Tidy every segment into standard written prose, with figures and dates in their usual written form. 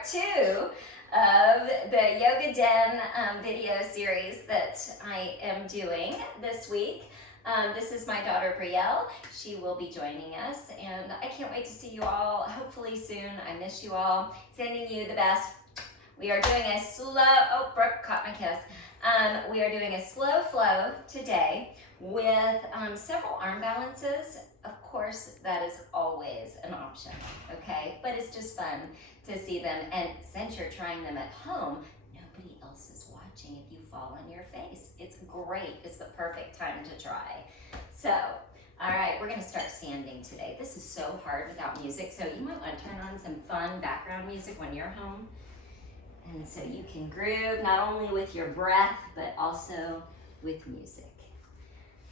part 2 of the Yoga Den video series that I am doing this week. This is my daughter Brielle. She will be joining us, and I can't wait to see you all hopefully soon. I miss you all. Sending you the best. We are doing a slow, oh, Brooke caught my kiss. We are doing a slow flow today with several arm balances. Of course, that is always an option, okay? But it's just fun to see them. And since you're trying them at home, nobody else is watching if you fall on your face. It's great. It's the perfect time to try. So, all right, we're gonna start standing today. This is so hard without music, so you might wanna turn on some fun background music when you're home. And so you can groove not only with your breath, but also with music.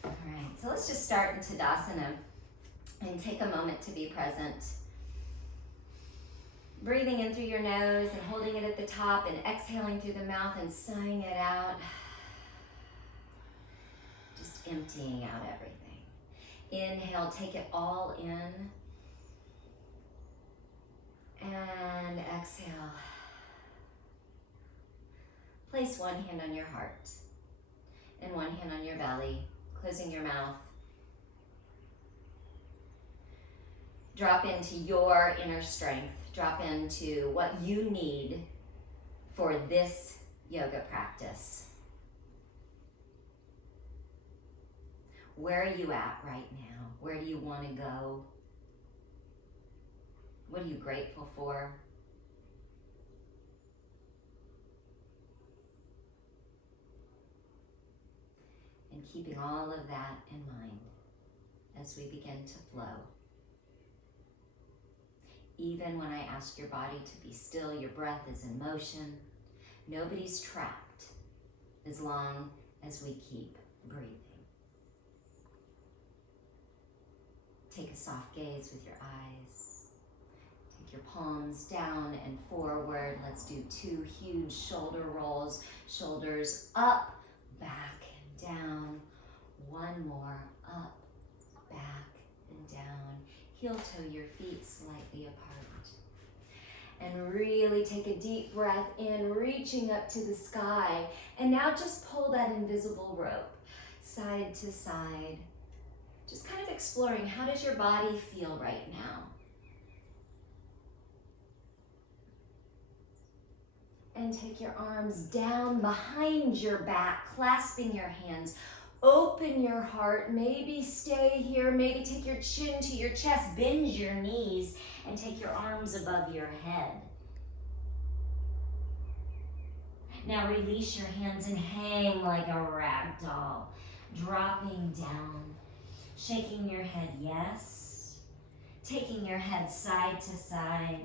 All right, so let's just start in Tadasana and take a moment to be present. Breathing in through your nose and holding it at the top and exhaling through the mouth and sighing it out. Just emptying out everything. Inhale, take it all in. And exhale. Place one hand on your heart and one hand on your belly, closing your mouth. Drop into your inner strength. Drop into what you need for this yoga practice. Where are you at right now? Where do you want to go? What are you grateful for? And keeping all of that in mind as we begin to flow. Even when I ask your body to be still, your breath is in motion. Nobody's trapped as long as we keep breathing. Take a soft gaze with your eyes. Take your palms down and forward. Let's do 2 huge shoulder rolls. Shoulders up, back, and down. One more, up, back, and down. Heel toe your feet slightly apart. And really take a deep breath in, reaching up to the sky. And now just pull that invisible rope side to side. Just kind of exploring, how does your body feel right now? And take your arms down behind your back, clasping your hands. Open your heart, maybe stay here, maybe take your chin to your chest, bend your knees, and take your arms above your head. Now release your hands and hang like a rag doll, dropping down, shaking your head yes, taking your head side to side,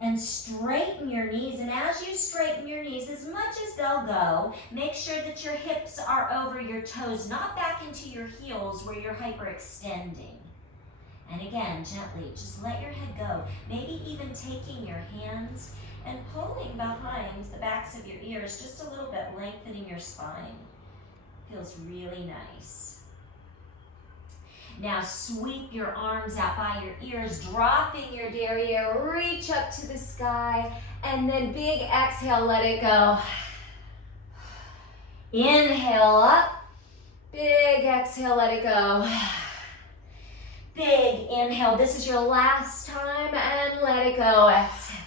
and straighten your knees. And as you straighten your knees, as much as they'll go, make sure that your hips are over your toes, not back into your heels where you're hyperextending. And again, gently, just let your head go. Maybe even taking your hands and pulling behind the backs of your ears just a little bit, lengthening your spine. Feels really nice. Now sweep your arms out by your ears, dropping your derriere, reach up to the sky, and then big exhale, let it go. Inhale up, big exhale, let it go. Big inhale, this is your last time, and let it go, exhale.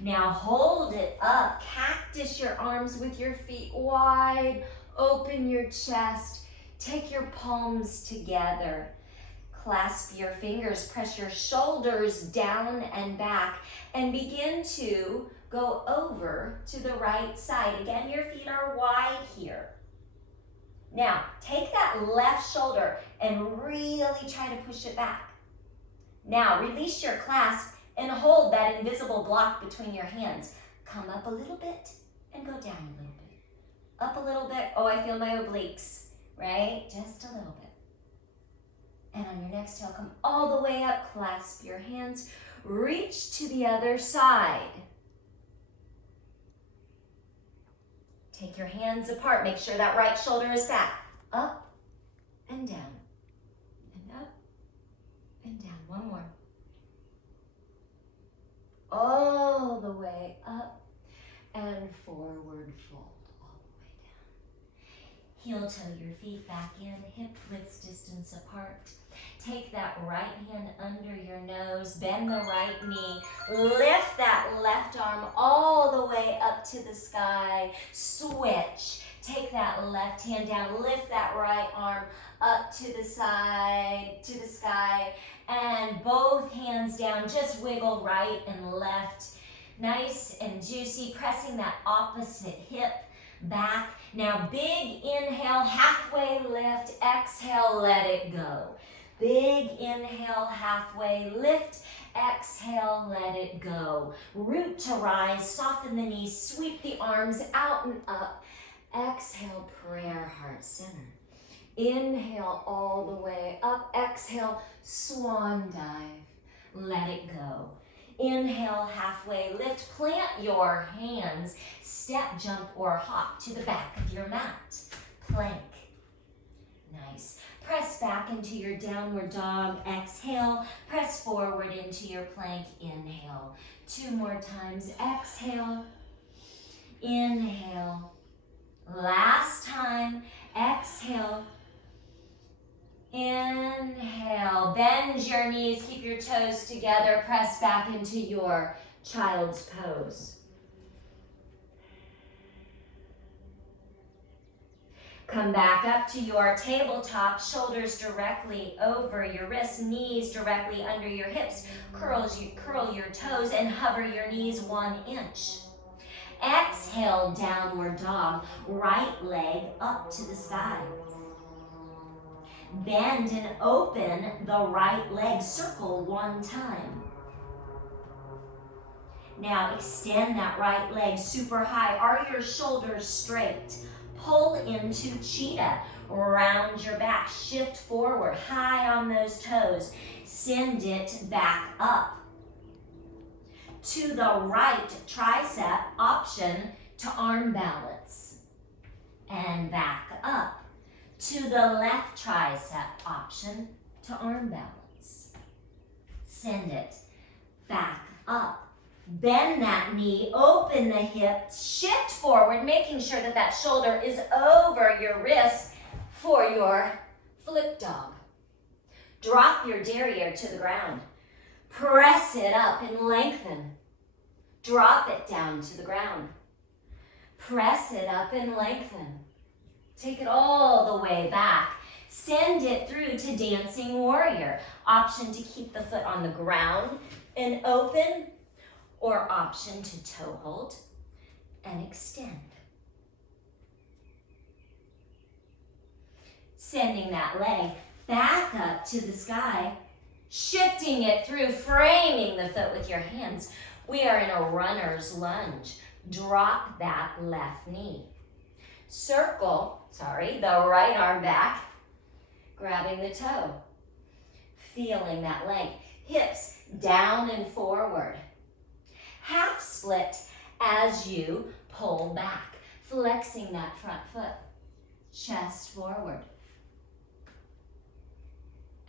Now hold it up, cactus your arms with your feet wide, open your chest. Take your palms together, clasp your fingers, press your shoulders down and back, and begin to go over to the right side. Again, your feet are wide here. Now, take that left shoulder and really try to push it back. Now, release your clasp and hold that invisible block between your hands. Come up a little bit and go down a little bit. Up a little bit. Oh, I feel my obliques. Right? Just a little bit. And on your next exhale, come all the way up, clasp your hands, reach to the other side. Take your hands apart, make sure that right shoulder is back. Up and down, and up and down. One more. All forward fold all the way down. Heel toe your feet back in, hip width distance apart. Take that right hand under your nose, bend the right knee, lift that left arm all the way up to the sky, switch. Take that left hand down, lift that right arm up to the side, to the sky, and both hands down, just wiggle right and left. Nice and juicy, pressing that opposite hip back. Now big inhale, halfway lift, exhale, let it go. Big inhale, halfway lift, exhale, let it go. Root to rise, soften the knees, sweep the arms out and up. Exhale, prayer heart center. Inhale all the way up, exhale, swan dive. Let it go. Inhale, halfway lift, plant your hands, step, jump, or hop to the back of your mat. Plank. Nice. Press back into your downward dog, exhale. Press forward into your plank, inhale. 2 more times, exhale. Inhale. Last time, exhale. Inhale, bend your knees, keep your toes together, press back into your child's pose. Come back up to your tabletop, shoulders directly over your wrists, knees directly under your hips. Curl your toes and hover your knees 1 inch. Exhale, downward dog, right leg up to the sky. Bend and open the right leg, circle 1 time. Now extend that right leg super high. Are your shoulders straight? Pull into cheetah. Round your back, shift forward, high on those toes. Send it back up. To the right tricep, option to arm balance. And back up. To the left tricep, option to arm balance. Send it back up. Bend that knee, open the hip, shift forward, making sure that that shoulder is over your wrist for your flip dog. Drop your derriere to the ground. Press it up and lengthen. Drop it down to the ground. Press it up and lengthen. Take it all the way back. Send it through to dancing warrior. Option to keep the foot on the ground and open, or option to toe hold and extend. Sending that leg back up to the sky, shifting it through, framing the foot with your hands. We are in a runner's lunge. Drop that left knee. Circle, the right arm back, grabbing the toe. Feeling that leg. Hips down and forward. Half split as you pull back, flexing that front foot. Chest forward.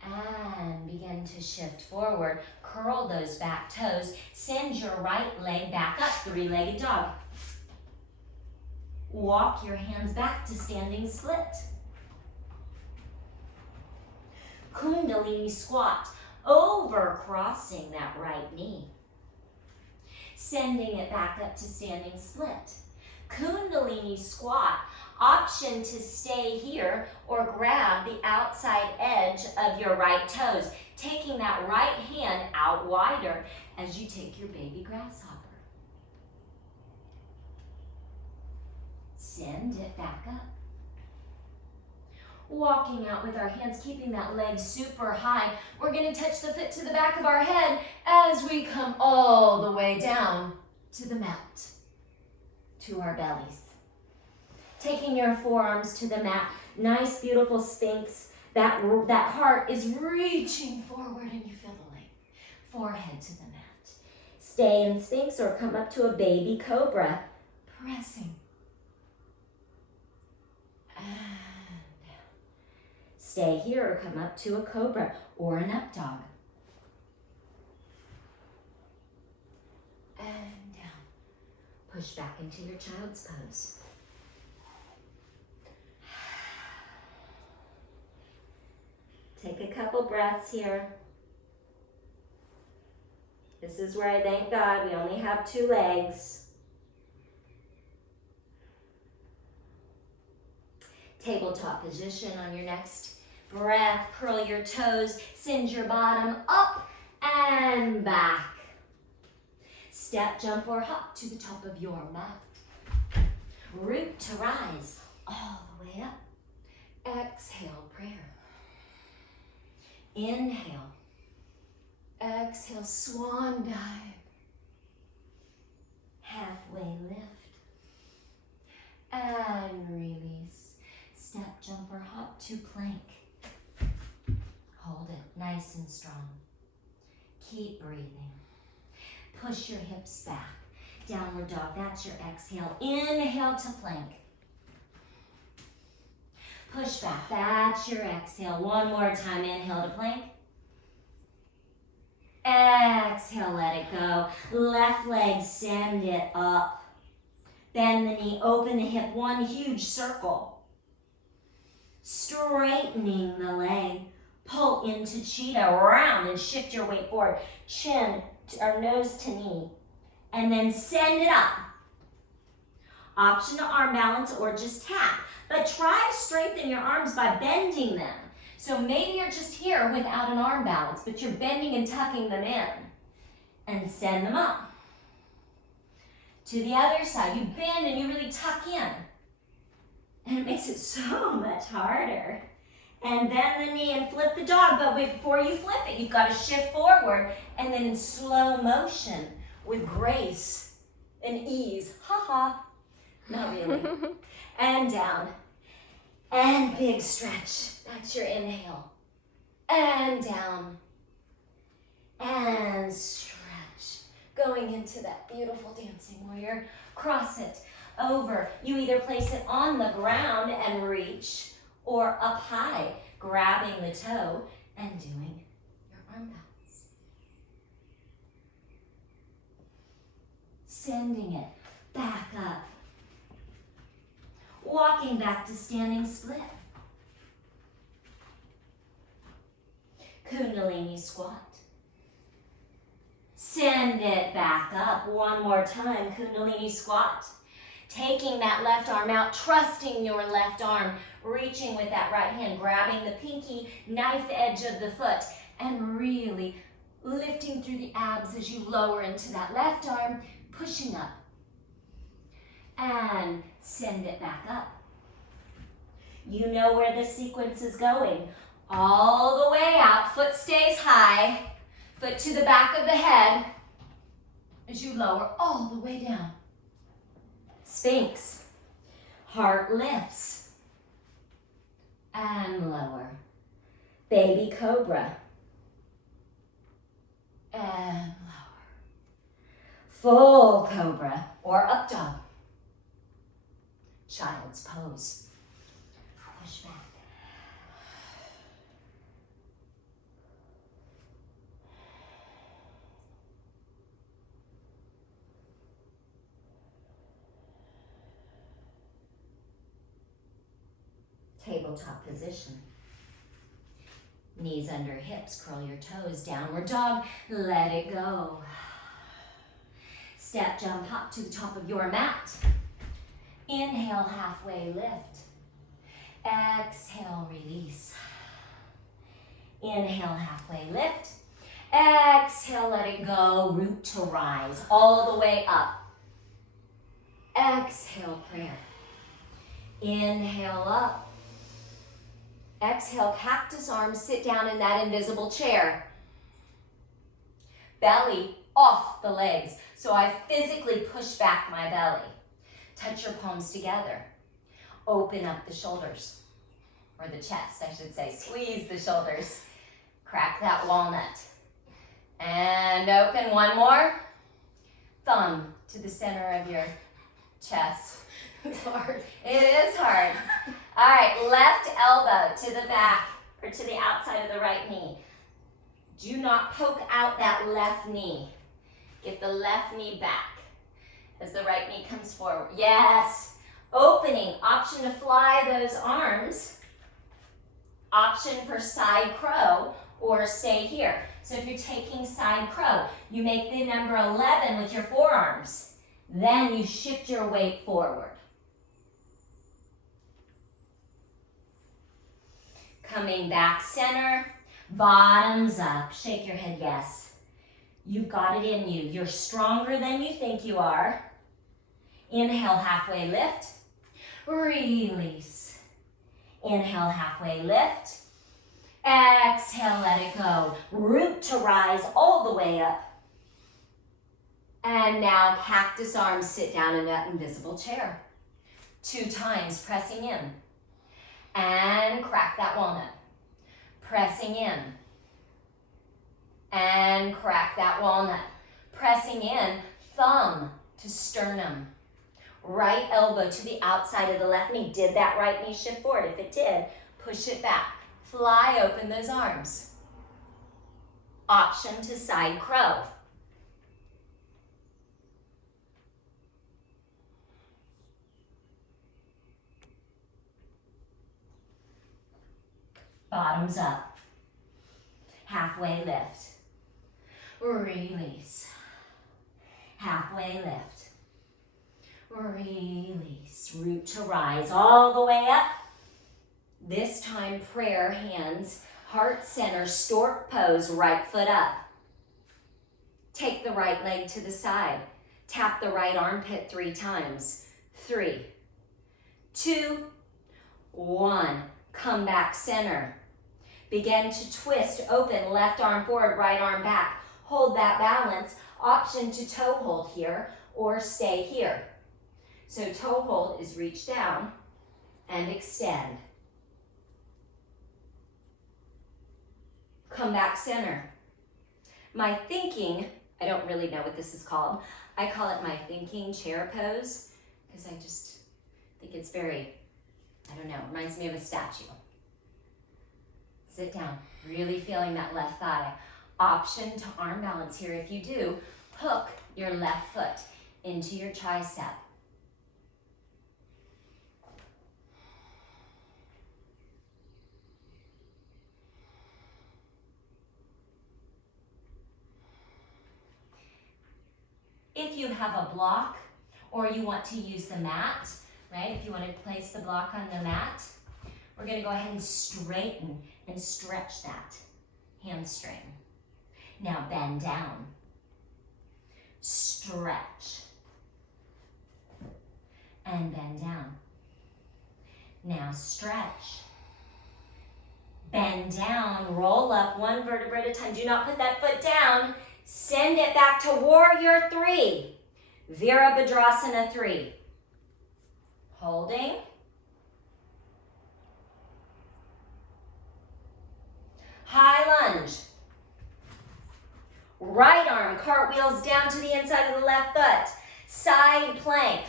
And begin to shift forward. Curl those back toes. Send your right leg back up, 3-legged dog. Walk your hands back to standing split. Kundalini squat, over crossing that right knee. Sending it back up to standing split. Kundalini squat, option to stay here or grab the outside edge of your right toes, taking that right hand out wider as you take your baby grasshopper. Send it back up. Walking out with our hands, keeping that leg super high. We're going to touch the foot to the back of our head as we come all the way down to the mat, to our bellies. Taking your forearms to the mat. Nice, beautiful Sphinx. That heart is reaching forward and you feel the leg. Forehead to the mat. Stay in Sphinx or come up to a baby cobra. Pressing. Stay here or come up to a cobra or an up dog. And down. Push back into your child's pose. Take a couple breaths here. This is where I thank God we only have 2 legs. Tabletop position on your next breath. Curl your toes, send your bottom up and back. Step, jump, or hop to the top of your mat. Root to rise all the way up. Exhale, prayer. Inhale. Exhale, swan dive. Halfway lift. And release. Step, jump, or hop to plank. Hold it nice and strong. Keep breathing. Push your hips back. Downward dog, that's your exhale. Inhale to plank. Push back, that's your exhale. One more time, inhale to plank. Exhale, let it go. Left leg, send it up. Bend the knee, open the hip, one huge circle. Straightening the leg. Pull into cheetah, round and shift your weight forward. Chin or nose to knee. And then send it up. Option to arm balance or just tap. But try to strengthen your arms by bending them. So maybe you're just here without an arm balance, but you're bending and tucking them in. And send them up. To the other side, you bend and you really tuck in. And it makes it so much harder. And bend the knee and flip the dog, but before you flip it, you've got to shift forward and then in slow motion with grace and ease. Ha ha. Not really. And down. And big stretch. That's your inhale. And down. And stretch. Going into that beautiful dancing warrior. Cross it over. You either place it on the ground and reach, or up high, grabbing the toe and doing your arm balance. Sending it back up. Walking back to standing split. Kundalini squat. Send it back up. One more time, Kundalini squat. Taking that left arm out, trusting your left arm, reaching with that right hand, grabbing the pinky, knife edge of the foot, and really lifting through the abs as you lower into that left arm, pushing up. And send it back up. You know where this sequence is going. All the way out, foot stays high, foot to the back of the head as you lower all the way down. Sphinx, heart lifts, and lower. Baby cobra, and lower. Full cobra or up dog. Child's pose. Push back. Tabletop position. Knees under hips, curl your toes, downward dog, let it go. Step, jump, hop to the top of your mat. Inhale, halfway lift. Exhale, release. Inhale, halfway lift. Exhale, let it go, root to rise, all the way up. Exhale, prayer. Inhale up. Exhale, cactus arms, sit down in that invisible chair. Belly off the legs. So I physically push back my belly. Touch your palms together. Open up the shoulders, or the chest, I should say. Squeeze the shoulders. Crack that walnut. And open one more. Thumb to the center of your chest. It's hard. It is hard. All right, left elbow to the back or to the outside of the right knee. Do not poke out that left knee. Get the left knee back. as the right knee comes forward. Yes. Opening. Option to fly those arms. Option for side crow or stay here. So if you're taking side crow, you make the number 11 with your forearms. Then you shift your weight forward. Coming back center, bottoms up. Shake your head, yes. You've got it in you. You're stronger than you think you are. Inhale, halfway lift. Release. Inhale, halfway lift. Exhale, let it go. Root to rise all the way up. And now cactus arms, sit down in that invisible chair. 2 times, pressing in. And crack that walnut. Pressing in. And crack that walnut. Pressing in, thumb to sternum. Right elbow to the outside of the left knee. Did that right knee shift forward? If it did, push it back. Fly open those arms. Option to side crow. Bottoms up. Halfway lift. Release. Halfway lift. Release. Root to rise all the way up. This time, prayer hands, heart center, stork pose, right foot up. Take the right leg to the side. Tap the right armpit 3 times. 3, 2, 1. Come back center. Begin to twist, open, left arm forward, right arm back. Hold that balance. Option to toe hold here or stay here. So toe hold is reach down and extend. Come back center. My thinking, I don't really know what this is called. I call it my thinking chair pose because I just think it's very, I don't know, reminds me of a statue. Sit down, really feeling that left thigh. Option to arm balance here. If you do, hook your left foot into your tricep. If you have a block or you want to use the mat, right? If you want to place the block on the mat, we're going to go ahead and straighten and stretch that hamstring. Now bend down. Stretch. And bend down. Now stretch. Bend down, roll up 1 vertebra at a time. Do not put that foot down. Send it back to warrior 3. Virabhadrasana 3. Holding. High lunge. Right arm cartwheels down to the inside of the left foot. Side plank.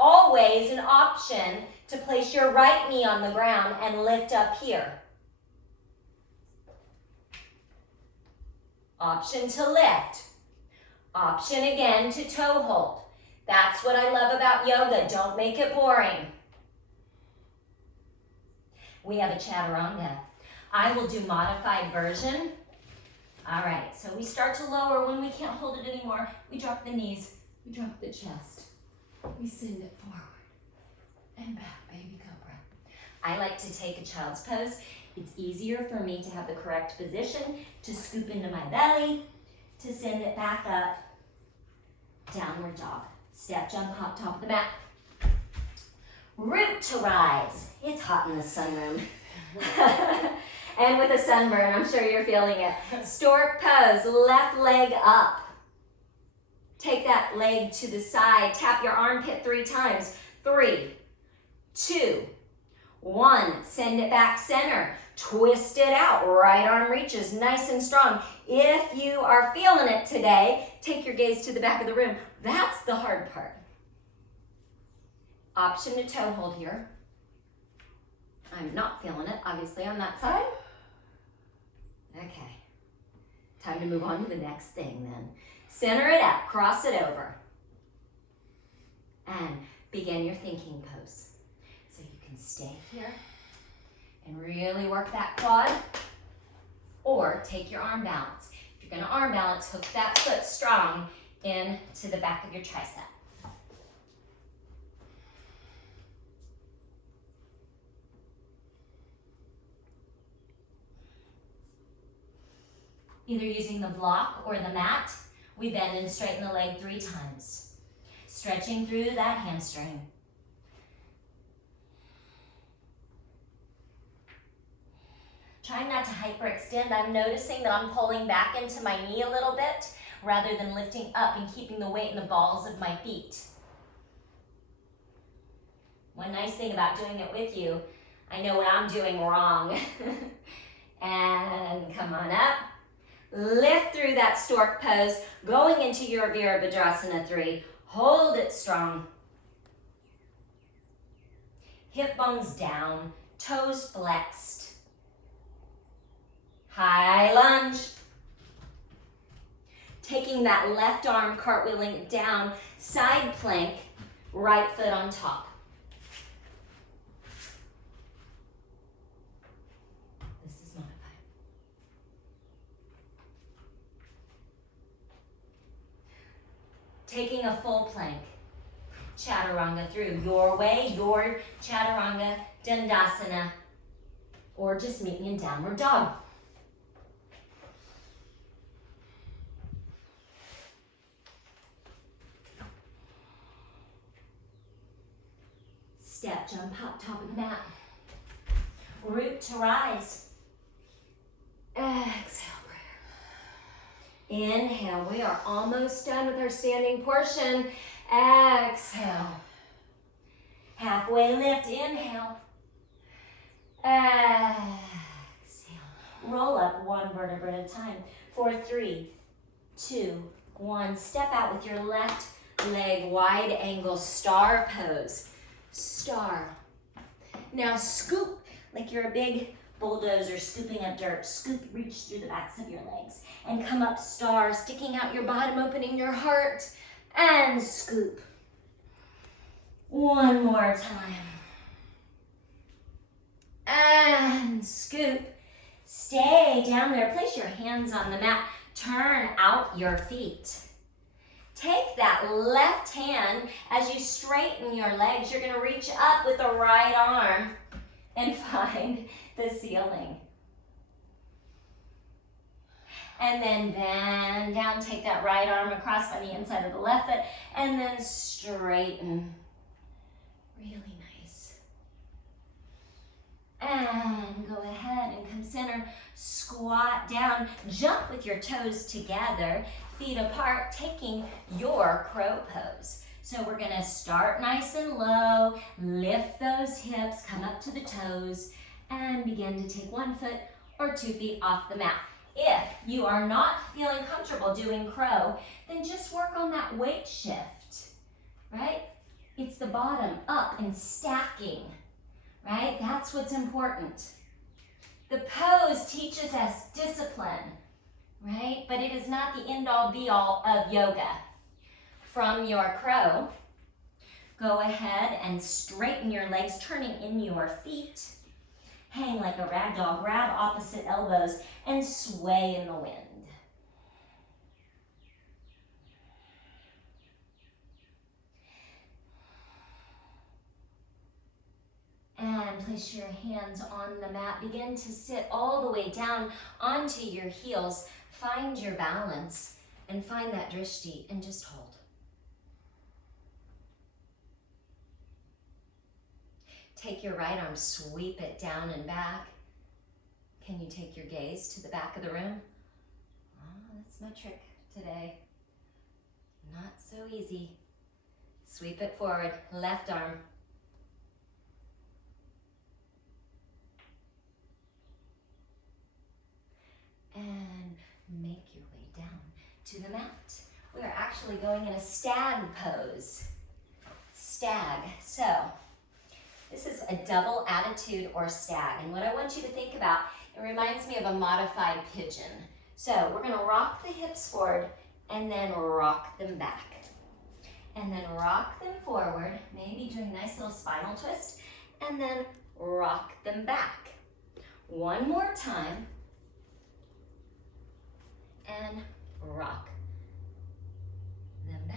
Always an option to place your right knee on the ground and lift up here. Option to lift. Option again to toe hold. That's what I love about yoga. Don't make it boring. We have a chaturanga. I will do modified version. All right, so we start to lower. When we can't hold it anymore, we drop the knees, we drop the chest. We send it forward and back, baby cobra. I like to take a child's pose. It's easier for me to have the correct position, to scoop into my belly, to send it back up, downward dog. Step, jump, hop, top of the mat. Root to rise. It's hot in the sunroom. And with a sunburn, I'm sure you're feeling it. Stork pose, left leg up. Take that leg to the side. Tap your armpit 3 times. 3, 2, 1. Send it back center. Twist it out. Right arm reaches nice and strong. If you are feeling it today, take your gaze to the back of the room. That's the hard part. Option to toe hold here. I'm not feeling it, obviously, on that side. Okay. Time to move on to the next thing then. Center it up, cross it over. And begin your thinking pose. So you can stay here and really work that quad, or take your arm balance. If you're gonna arm balance, hook that foot strong into the back of your tricep. Either using the block or the mat, we bend and straighten the leg 3 times. Stretching through that hamstring. Trying not to hyperextend. I'm noticing that I'm pulling back into my knee a little bit rather than lifting up and keeping the weight in the balls of my feet. One nice thing about doing it with you, I know what I'm doing wrong. And come on up. Lift through that stork pose, going into your Virabhadrasana 3. Hold it strong. Hip bones down, toes flexed. High lunge. Taking that left arm, cartwheeling it down, side plank, right foot on top. This is modified. Taking a full plank, chaturanga through your way, your chaturanga, dandasana, or just meet me in downward dog. Step, jump up, top of the mat. Root to rise. Exhale, prayer. Inhale, we are almost done with our standing portion. Exhale. Halfway lift, inhale. Exhale. Roll up 1 vertebra at a time. 4, 3, 2, 1. Step out with your left leg, wide angle star pose. Star. Now scoop like you're a big bulldozer scooping up dirt. Scoop, reach through the backs of your legs and come up star, sticking out your bottom, opening your heart, and scoop. 1 more time. And scoop. Stay down there. Place your hands on the mat. Turn out your feet. Take that left hand as you straighten your legs. You're going to reach up with the right arm and find the ceiling. And then bend down. Take that right arm across by the inside of the left foot and then straighten. Really nice. And go ahead and come center. Squat down. Jump with your toes together. Feet apart, taking your crow pose. So we're gonna start nice and low, lift those hips, come up to the toes, and begin to take 1 foot or 2 feet off the mat. If you are not feeling comfortable doing crow, then just work on that weight shift, right? It's the bottom up and stacking, right? That's what's important. The pose teaches us discipline, right? But it is not the end-all be-all of yoga. From your crow, go ahead and straighten your legs, turning in your feet. Hang like a rag doll, grab opposite elbows, and sway in the wind. And place your hands on the mat. Begin to sit all the way down onto your heels. Find your balance and find that drishti and just hold. Take your right arm, sweep it down and back. Can you take your gaze to the back of the room? Oh, that's my trick today. Not so easy. Sweep it forward, left arm. And make your way down to the mat. We are actually going in a stag pose. Stag. So, this is a double attitude or stag. And what I want you to think about, it reminds me of a modified pigeon. So, we're gonna rock the hips forward, and then rock them back. And then rock them forward, maybe doing a nice little spinal twist, and then rock them back. One more time, and rock them back.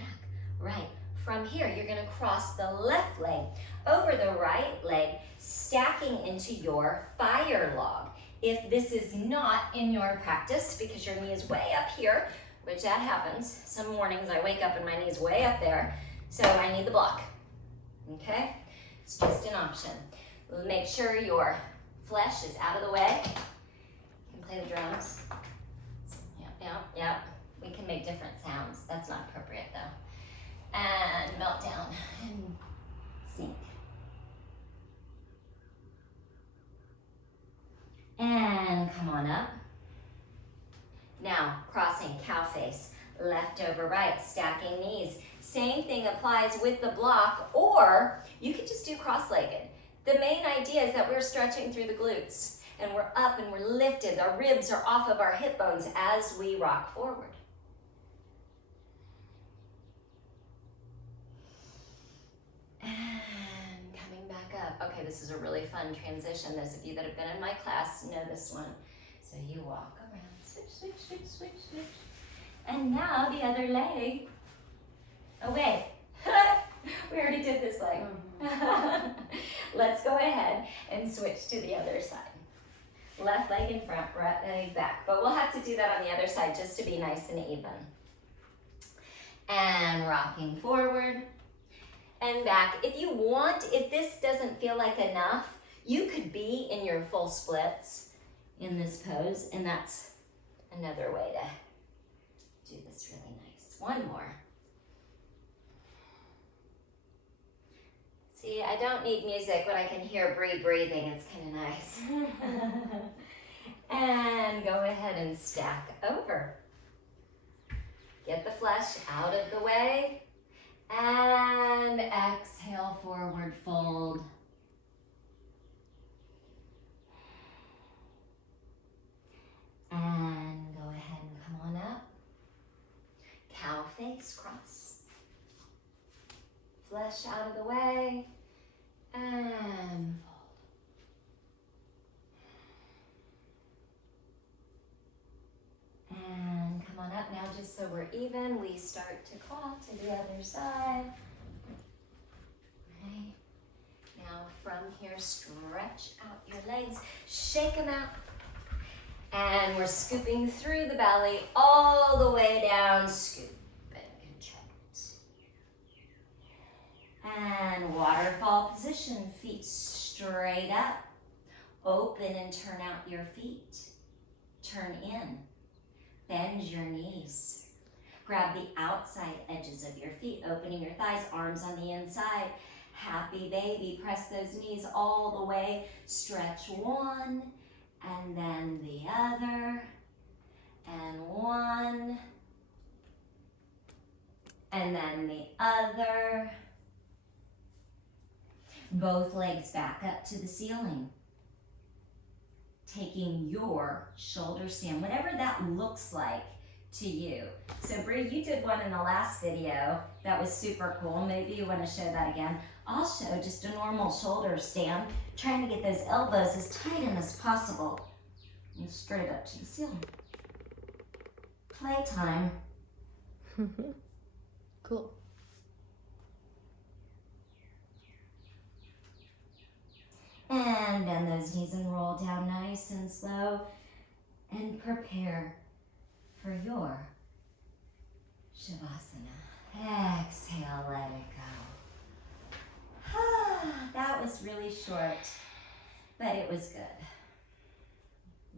Right, from here, you're gonna cross the left leg over the right leg, stacking into your fire log. If this is not in your practice, because your knee is way up here, which that happens. Some mornings I wake up and my knee's way up there, so I need the block, okay? It's just an option. Make sure your flesh is out of the way. You can play the drums. Yep. We can make different sounds. That's not appropriate though. And melt down and sink. And come on up. Now, crossing cow face, left over right, stacking knees. Same thing applies with the block, or you could just do cross-legged. The main idea is that we're stretching through the glutes, and we're up and we're lifted. Our ribs are off of our hip bones as we rock forward. And coming back up. Okay, this is a really fun transition. Those of you that have been in my class know this one. So you walk around, switch. And now the other leg. Oh wait, we already did this leg. Let's go ahead and switch to the other side. Left leg in front, right leg back. But we'll have to do that on the other side just to be nice and even. And rocking forward and back. If you want, if this doesn't feel like enough, you could be in your full splits in this pose, and that's another way to do this really nice. One more. See, I don't need music when I can hear Bree breathing. It's kind of nice. And go ahead and stack over. Get the flesh out of the way. And exhale, forward fold. And go ahead and come on up. Cow face cross. Flesh out of the way, and fold. And come on up now, just so we're even, we start to claw to the other side. Okay. Now from here, stretch out your legs, shake them out. And we're scooping through the belly all the way down, scoop and contract. And waterfall position, feet straight up. Open and turn out your feet. Turn in. Bend your knees. Grab the outside edges of your feet, opening your thighs, arms on the inside. Happy baby, press those knees all the way. Stretch one, and then the other, and one, and then the other. Both legs back up to the ceiling. Taking your shoulder stand, whatever that looks like to you. So Bree, you did one in the last video that was super cool. Maybe you want to show that again. I'll show just a normal shoulder stand, trying to get those elbows as tight in as possible and straight up to the ceiling. Playtime. Cool. And bend those knees and roll down nice and slow and prepare for your Shavasana. Exhale, let it go. That was really short, but it was good.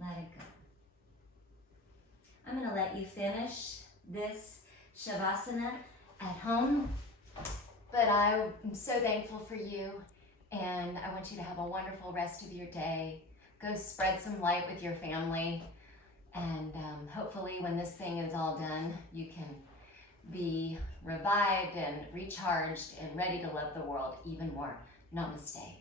Let it go. I'm going to let you finish this Shavasana at home, but I'm so thankful for you. And I want you to have a wonderful rest of your day. Go spread some light with your family. And hopefully when this thing is all done, you can be revived and recharged and ready to love the world even more. Namaste.